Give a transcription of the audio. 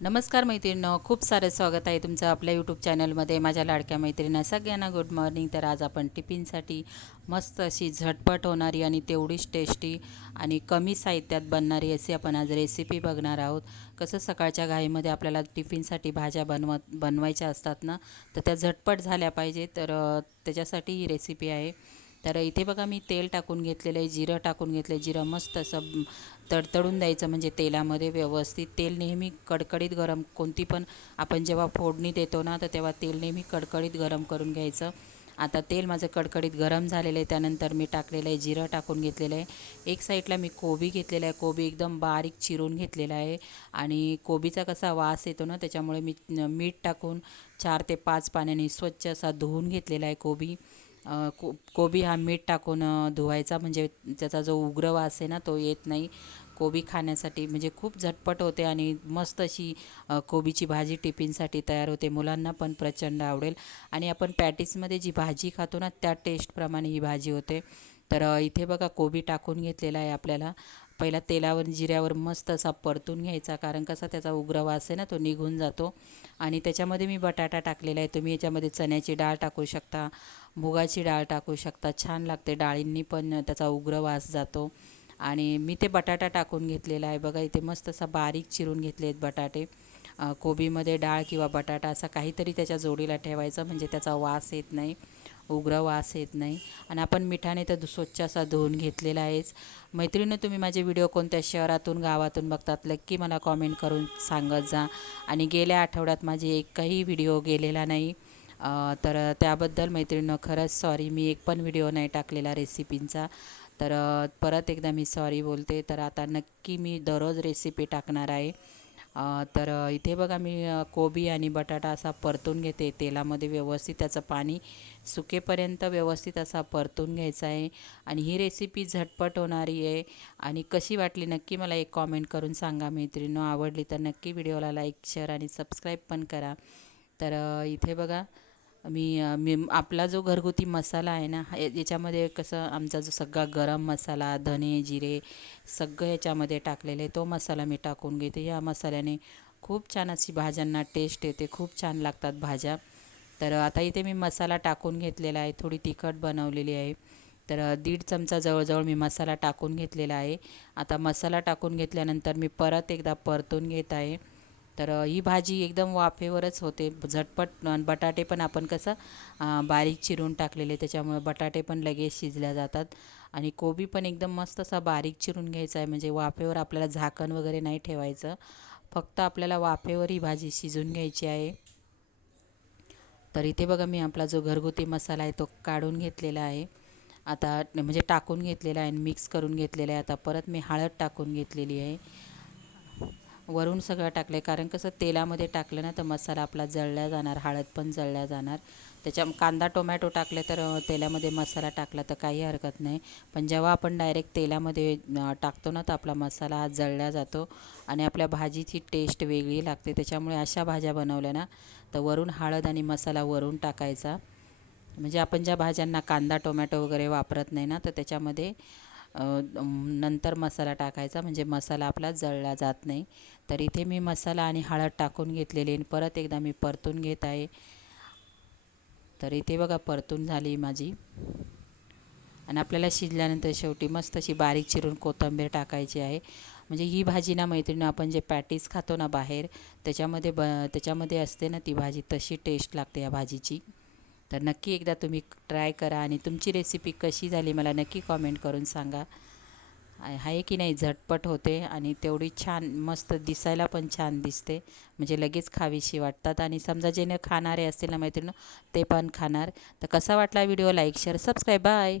नमस्कार मैत्रिणींनो खूप सारं स्वागत आहे तुमचं आपल्या यूट्यूब चॅनलमध्ये माझ्या लाडक्या मैत्रिणींना सगळ्यांना गुड मॉर्निंग तर आज आपण टिफिनसाठी मस्त अशी झटपट होणारी आणि तेवढीच टेस्टी आणि कमी साहित्यात बनणारी अशी आपण आज रेसिपी बघणार आहोत. कसं सकाळच्या घाईमध्ये आपल्याला टिफिनसाठी भाज्या बनवत बनवायच्या असतात ना तर त्या झटपट झाल्या पाहिजे तर त्याच्यासाठी ही रेसिपी आहे. तर इथे बघा मी तेल टाकून घेतलेलं आहे जिरं टाकून घेतलं आहे जिरं मस्त असं तडतडून द्यायचं म्हणजे तेलामध्ये व्यवस्थित. तेल नेहमी कडकडीत गरम कोणती पण आपण जेव्हा फोडणी देतो ना तर तेव्हा तेल नेहमी कडकडीत गरम करून घ्यायचं. आता तेल माझं कडकडीत गरम झालेलं आहे त्यानंतर मी टाकलेलं आहे जिरं टाकून घेतलेलं आहे. एक साईडला मी कोबी घेतलेला आहे कोबी एकदम बारीक चिरून घेतलेला आहे. आणि कोबीचा कसा वास येतो ना त्याच्यामुळे मी मीठ टाकून चार ते पाच पाण्याने स्वच्छ असा धुवून घेतलेला आहे कोबी. को कोबी हा मीठ टाकून धुवायचा. म्हणजे त्याचा जो उग्र वास आहे ना तो येत नाही. कोबी खाण्यासाठी म्हणजे खूप झटपट होते आणि मस्त अशी कोबीची भाजी टिफिनसाठी तयार होते. मुलांना पण प्रचंड आवडेल. आणि आपण पॅटीसमध्ये जी भाजी खातो ना त्या टेस्टप्रमाणे ही भाजी होते. तर इथे बघा कोबी टाकून घेतलेला आहे आपल्याला. पहिला तेलावर जिऱ्यावर मस्त असा परतून घ्यायचा कारण कसा त्याचा उग्र वास आहे ना तो निघून जातो. आणि त्याच्यामध्ये मी बटाटा टाकलेला आहे. तुम्ही याच्यामध्ये चण्याची डाळ टाकू शकता मुगाची डाळ टाकू शकता. छान लागते डाळींनी पण त्याचा उग्र वास जातो. आणि मी ते बटाटा टाकून घेतलेला आहे. बघा इथे मस्त असा बारीक चिरून घेतले आहेत बटाटे. कोबीमध्ये डाळ किंवा बटाटा असा काहीतरी त्याच्या जोडीला ठेवायचं म्हणजे त्याचा वास येत नाही. उग्र वास येत नाही. आणि आपण मिठाने तर स्वच्छ असा धुवून घेतलेला आहेच. मैत्रिणी तुम्ही माझे व्हिडिओ कोणत्या शहरातून गावातून बघतात नक्की मला कॉमेंट करून सांगत जा. आणि गेल्या आठवड्यात माझे एकही व्हिडिओ गेलेला नाही. तर त्याबद्दल मैत्रिणीनं खरंच सॉरी मी एक पण व्हिडिओ नाही टाकलेला रेसिपींचा तर परत एकदा मी सॉरी बोलते. तर आता नक्की मी दररोज रेसिपी टाकणार आहे. तर इथे बघा मी कोबी आणि बटाटा असा परतून घेते. तेलामध्ये व्यवस्थित त्याचं पाणी सुकेपर्यंत व्यवस्थित असा परतून घ्यायचा आहे. आणि ही रेसिपी झटपट होणारी आहे. आणि कशी वाटली नक्की मला एक कॉमेंट करून सांगा मैत्रिणीनं. आवडली तर नक्की व्हिडिओला लाईक शेअर आणि सबस्क्राईब पण करा. तर इथे बघा मी मी आपला जो घरगुती मसाला आहे ना याच्यामध्ये कसं आमचा जो सगळा गरम मसाला धने जिरे सगळं याच्यामध्ये टाकलेलं आहे तो मसाला मी टाकून घेते. या मसाल्याने खूप छान अशी भाज्यांना टेस्ट येते खूप छान लागतात भाज्या. तर आता इथे मी मसाला टाकून घेतलेला आहे थोडी तिखट बनवलेली आहे. तर दीड चमचा जवळजवळ मी मसाला टाकून घेतलेला आहे. आता मसाला टाकून घेतल्यानंतर मी परत एकदा परतून घेत आहे. तर ही भाजी एकदम वाफेवरच होते. झटपट बटाटे पण आपण कसं बारीक चिरून टाकलेले त्याच्यामुळे बटाटे पण लगेच शिजल्या जातात. आणि कोबी पण एकदम मस्त असा बारीक चिरून घ्यायचा आहे म्हणजे वाफेवर आपल्याला झाकण वगैरे नाही ठेवायचं. फक्त आपल्याला वाफेवर ही भाजी शिजून घ्यायची आहे. तर इथे बघा मी आपला जो घरगुती मसाला आहे तो काढून घेतलेला आहे. आता म्हणजे टाकून घेतलेला आहे मिक्स करून घेतलेला आहे. आता परत मी हळद टाकून घेतलेली आहे. वरून सगळं टाकलं आहे कारण कसं तेलामध्ये टाकलं ना तर मसाला आपला जळल्या जाणार हळद पण जळल्या जाणार. त्याच्या कांदा टोमॅटो टाकले तर तेलामध्ये मसाला टाकला तर काही हरकत नाही. पण जेव्हा आपण डायरेक्ट तेलामध्ये टाकतो ना तर आपला मसाला हा जळल्या जातो. आणि आपल्या भाजीची टेस्ट वेगळी लागते. त्याच्यामुळे अशा भाज्या बनवल्या ना तर वरून हळद आणि मसाला वरून टाकायचा. म्हणजे आपण ज्या भाज्यांना कांदा टोमॅटो वगैरे वापरत नाही ना तर त्याच्यामध्ये नंतर मसाला टाकायचा. म्हणजे मसाला आपला जळला जात नाही. तर इथे मी मसाला आणि हळद टाकून घेतलेली आणि परत एकदा मी परतून घेत आहे. तर इथे बघा परतून झाली माझी. आणि आपल्याला शिजल्यानंतर शेवटी मस्त अशी बारीक चिरून कोथिंबीर टाकायची आहे. म्हणजे ही भाजी ना मैत्रिणी आपण जे पॅटीस खातो ना बाहेर त्याच्यामध्ये ब त्याच्यामध्ये असते ना ती भाजी तशी टेस्ट लागते या भाजीची. तर नक्की एकदा तुम्ही ट्राय करा आणि तुमची रेसिपी कशी झाली मला नक्की कॉमेंट करून सांगा. आहे की नाही? झटपट होते आणि तेवढी छान मस्त दिसायला पण छान दिसते. म्हणजे लगेच खावीशी वाटतात आणि समजा जे न खाणारे असतील ना मैत्रिणी ते पण खाणार. तर कसा वाटला video? Like share subscribe. Bye!